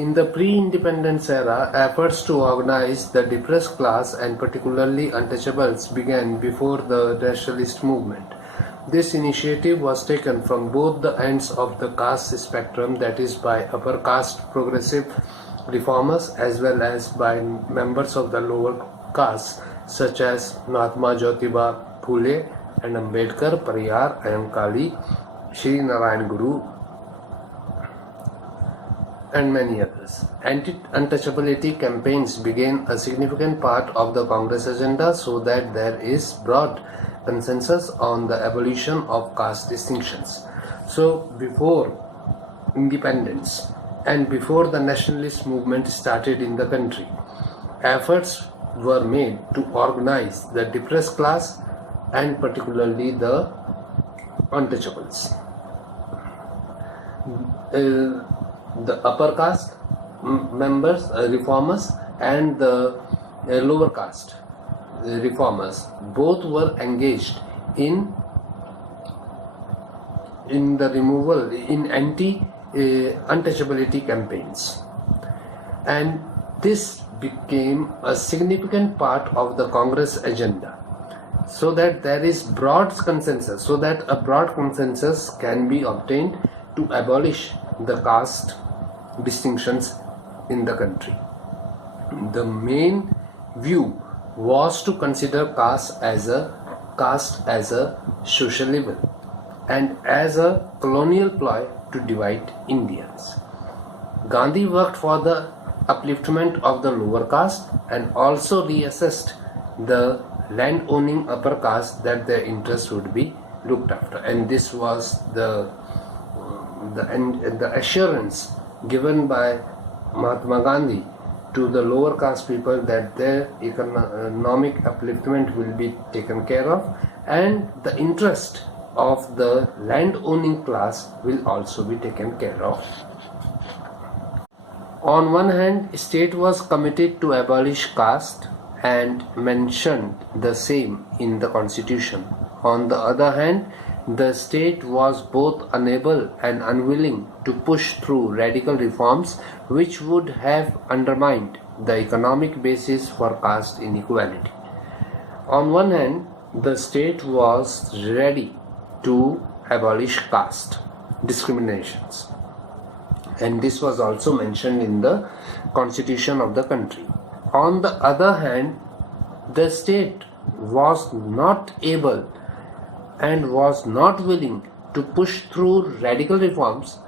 In the pre-independence era, efforts to organize the depressed class and particularly untouchables began before the nationalist movement. This initiative was taken from both the ends of the caste spectrum, that is by upper caste progressive reformers as well as by members of the lower caste such as Mahatma Jyotiba Phule and Ambedkar, Pariyar, Ayankali, Shri Narayan Guru, and many others. Anti-untouchability campaigns became a significant part of the Congress agenda so that there is broad consensus on the abolition of caste distinctions. So before independence and before the nationalist movement started in the country, efforts were made to organize the depressed class and particularly the untouchables. The upper caste members, reformers, and the lower caste reformers both were engaged in the removal, in anti-untouchability campaigns, and this became a significant part of the Congress agenda, so that there is broad consensus, so that a broad consensus can be obtained to abolish the caste distinctions in the country. The main view was to consider caste as a social evil and as a colonial ploy to divide Indians. Gandhi worked for the upliftment of the lower caste and also reassessed the land-owning upper caste that their interests would be looked after, and this was the assurance given by Mahatma Gandhi to the lower caste people that their economic upliftment will be taken care of and the interest of the land owning class will also be taken care of. On one hand, state was committed to abolish caste and mentioned the same in the constitution. On the other hand, the state was both unable and unwilling to push through radical reforms which would have undermined the economic basis for caste inequality. On one hand, the state was ready to abolish caste discriminations, and this was also mentioned in the constitution of the country. On the other hand, the state was not able and was not willing to push through radical reforms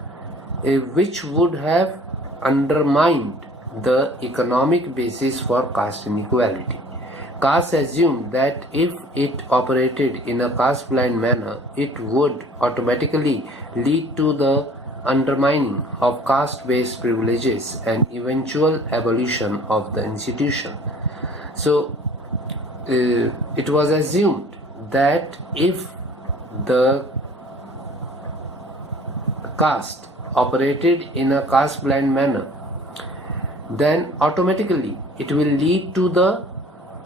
which would have undermined the economic basis for caste inequality. Caste assumed that if it operated in a caste blind manner, it would automatically lead to the undermining of caste-based privileges and eventual abolition of the institution. So it was assumed that if the caste operated in a caste blind manner, then automatically it will lead to the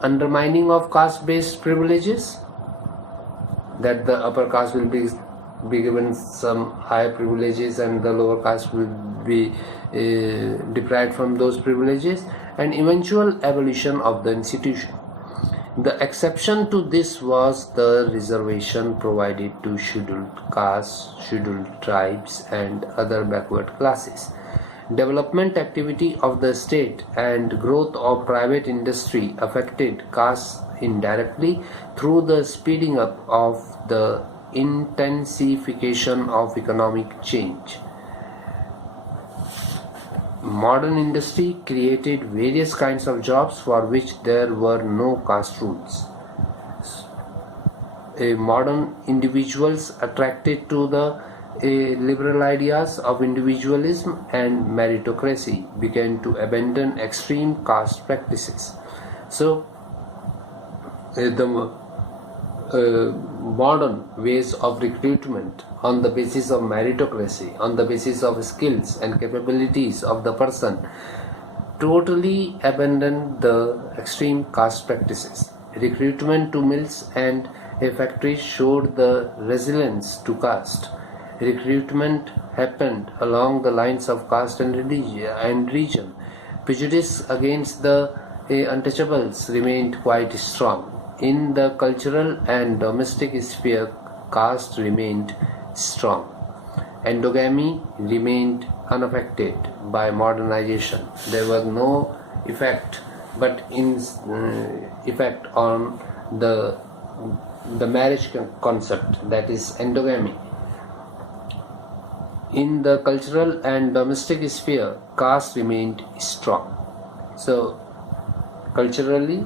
undermining of caste-based privileges, that the upper caste will be given some higher privileges and the lower caste will be deprived from those privileges, and eventual abolition of the institution. The exception to this was the reservation provided to scheduled castes, scheduled tribes, and other backward classes. Development activity of the state and growth of private industry affected castes indirectly through the speeding up of the intensification of economic change. Modern industry created various kinds of jobs for which there were no caste rules. Modern individuals attracted to the liberal ideas of individualism and meritocracy began to abandon extreme caste practices. So the modern ways of recruitment on the basis of meritocracy, on the basis of skills and capabilities of the person, totally abandoned the extreme caste practices. Recruitment to mills and factories showed the resilience to caste, Recruitment happened along the lines of caste and region. Prejudice against the untouchables remained quite strong. In the cultural and domestic sphere, caste remained strong. Endogamy remained unaffected by modernization. There was no effect on the marriage concept, that is endogamy. In the cultural and domestic sphere, caste remained strong. So culturally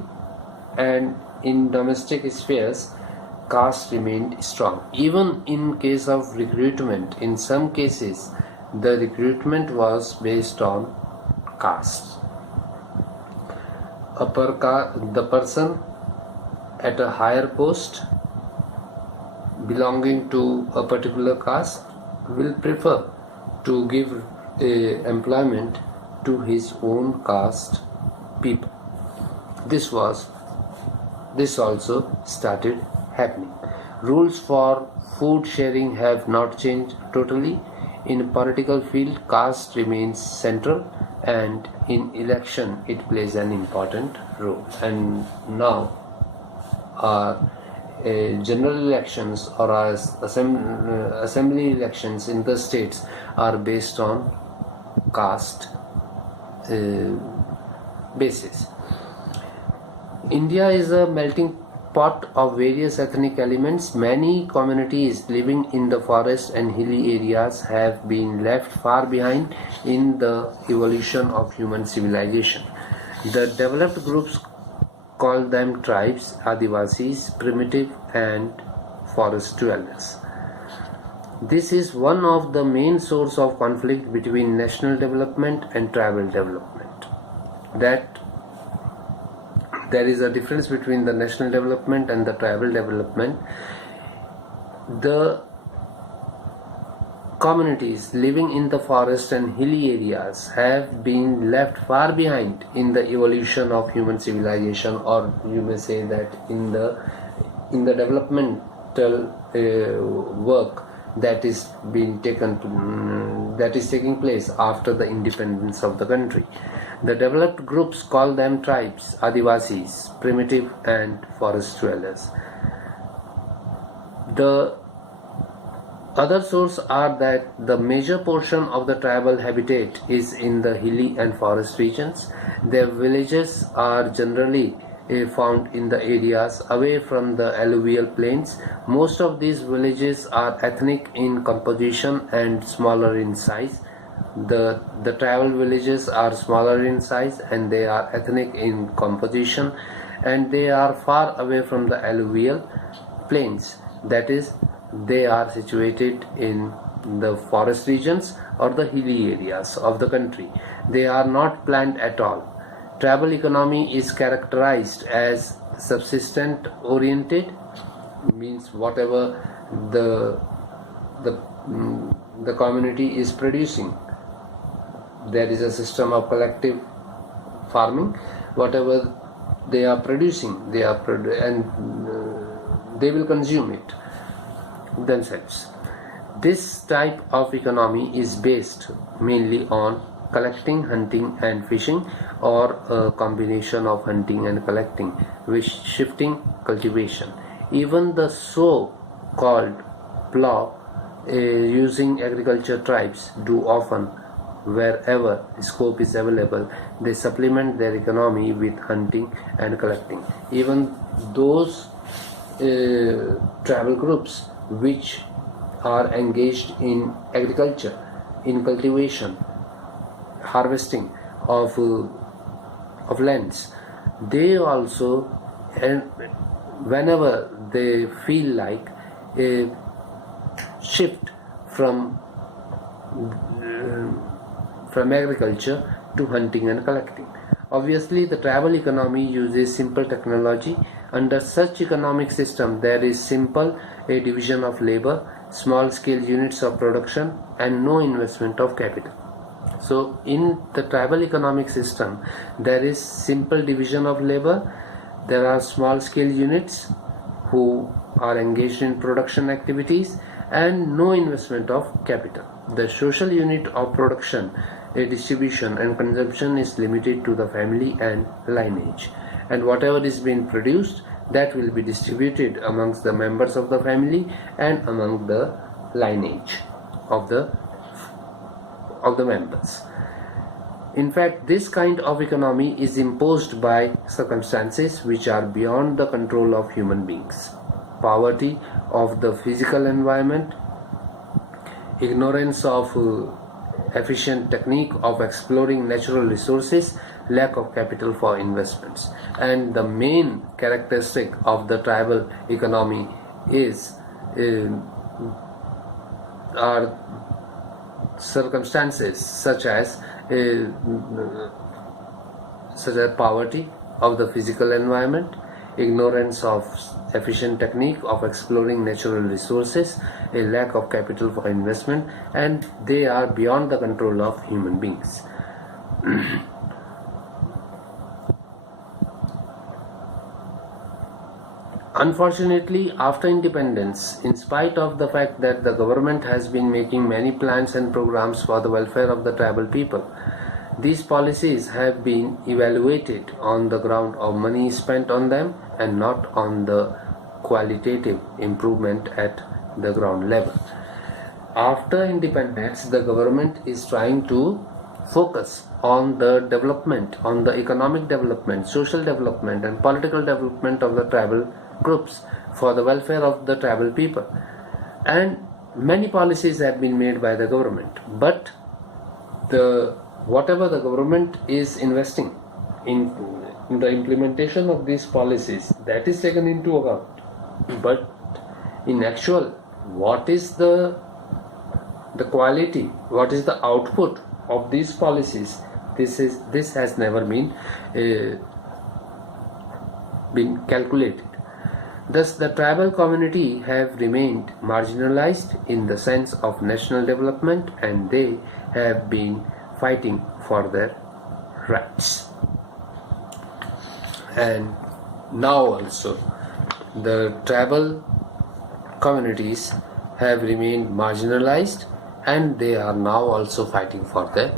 and in domestic spheres, caste remained strong. Even in case of recruitment, in some cases the recruitment was based on caste. The person at a higher post belonging to a particular caste will prefer to give employment to his own caste people. This also started happening. Rules for food sharing have not changed totally. In political field, caste remains central, and in election it plays an important role. And now our general elections or our assembly elections in the states are based on caste basis. India is a melting pot of various ethnic elements. Many communities living in the forest and hilly areas have been left far behind in the evolution of human civilization. The developed groups call them tribes, Adivasis, primitive and forest dwellers. This is one of the main sources of conflict between national development and tribal development. That there is a difference between the national development and the tribal development. The communities living in the forest and hilly areas have been left far behind in the evolution of human civilization, or you may say that in the developmental work that is taking place after the independence of the country. The developed groups call them tribes, Adivasis, primitive and forest dwellers. The other sources are that the major portion of the tribal habitat is in the hilly and forest regions. Their villages are generally found in the areas away from the alluvial plains. Most of these villages are ethnic in composition and smaller in size. The tribal villages are smaller in size and they are ethnic in composition, and they are far away from the alluvial plains, that is, they are situated in the forest regions or the hilly areas of the country. They are not planned at all. Tribal economy is characterized as subsistent oriented, means whatever the community is producing, there is a system of collective farming. Whatever they are producing, they will consume it themselves. This type of economy is based mainly on collecting, hunting and fishing, or a combination of hunting and collecting with shifting cultivation. Even the so-called plow using agriculture tribes do often, wherever scope is available, they supplement their economy with hunting and collecting. Even those tribal groups which are engaged in agriculture, in cultivation, harvesting of lands, they also, and whenever they feel like, shift from agriculture to hunting and collecting. Obviously, the tribal economy uses simple technology. Under such economic system, there is simple a division of labor, small scale units of production, and no investment of capital. So in the tribal economic system, there is simple division of labor, there are small scale units who are engaged in production activities, and no investment of capital. The social unit of production, distribution and consumption is limited to the family and lineage, and whatever is being produced, that will be distributed amongst the members of the family and among the lineage of the members. In fact, this kind of economy is imposed by circumstances which are beyond the control of human beings. Poverty of the physical environment, ignorance of efficient technique of exploring natural resources, lack of capital for investments. And the main characteristic of the tribal economy is are circumstances such as poverty of the physical environment, ignorance of efficient technique of exploring natural resources, a lack of capital for investment, and they are beyond the control of human beings. Unfortunately, after independence, in spite of the fact that the government has been making many plans and programs for the welfare of the tribal people, these policies have been evaluated on the ground of money spent on them and not on the qualitative improvement at the ground level. After independence, the government is trying to focus on the development, on the economic development, social development and political development of the tribal groups for the welfare of the tribal people, and many policies have been made by the government, but whatever the government is investing in the implementation of these policies, that is taken into account, but in actual, what is the quality, what is the output of these policies, this has never been calculated. Thus, the tribal community have remained marginalized in the sense of national development, and they have been fighting for their rights. And now also, the tribal communities have remained marginalized, and they are now also fighting for their